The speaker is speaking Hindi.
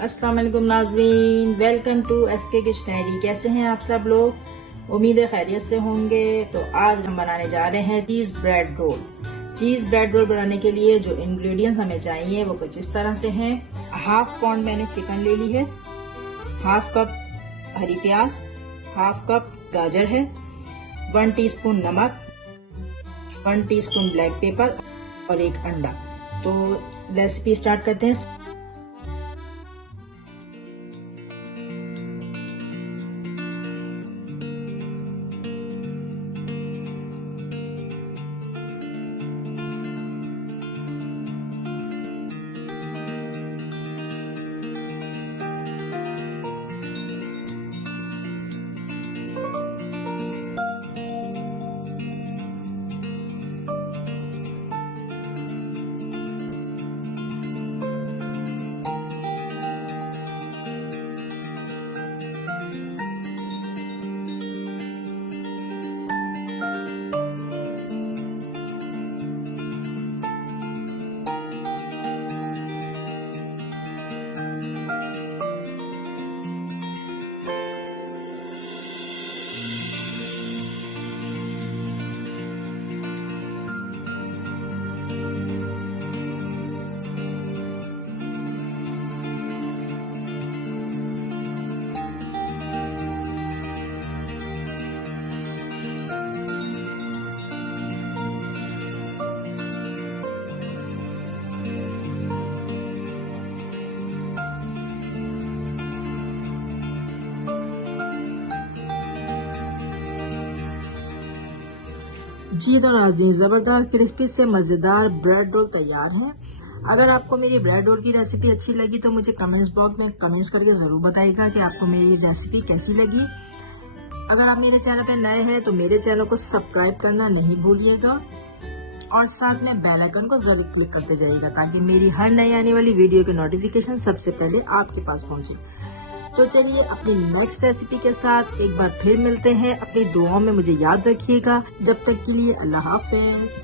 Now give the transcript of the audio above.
अस्सलाम वालेकुम नाज़रीन, वेलकम टू एसके किचनरी। कैसे हैं आप सब लोग? उम्मीद है खैरियत से होंगे। तो आज हम बनाने जा रहे हैं चीज ब्रेड रोल। चीज ब्रेड रोल बनाने के लिए जो इंग्रेडिएंट्स हमें चाहिए वो कुछ इस तरह से हैं। हाफ पाउंड मैंने चिकन ले ली है, हाफ कप हरी प्याज, हाफ कप गाजर है, 1 टीस्पून नमक, 1 टीस्पून ब्लैक पेपर और एक अंडा। तो रेसिपी स्टार्ट करते हैं। जी तो नाज़रीन, ज़बरदस्त क्रिस्पी से मज़ेदार ब्रेड रोल तैयार है। अगर आपको मेरी ब्रेड रोल की रेसिपी अच्छी लगी तो मुझे कमेंट्स बॉक्स में कमेंट्स करके ज़रूर बताइएगा कि आपको मेरी रेसिपी कैसी लगी। अगर आप मेरे चैनल पर नए हैं तो मेरे चैनल को सब्सक्राइब करना नहीं भूलिएगा और साथ में बेल आइकन को ज़रूर क्लिक करते जाइएगा ताकि मेरी हर नई आने वाली वीडियो के नोटिफिकेशन सबसे पहले आपके पास पहुंचे। तो चलिए अपनी नेक्स्ट रेसिपी के साथ एक बार फिर मिलते हैं। अपनी दुआओं में मुझे याद रखिएगा। जब तक के लिए अल्लाह हाफिज।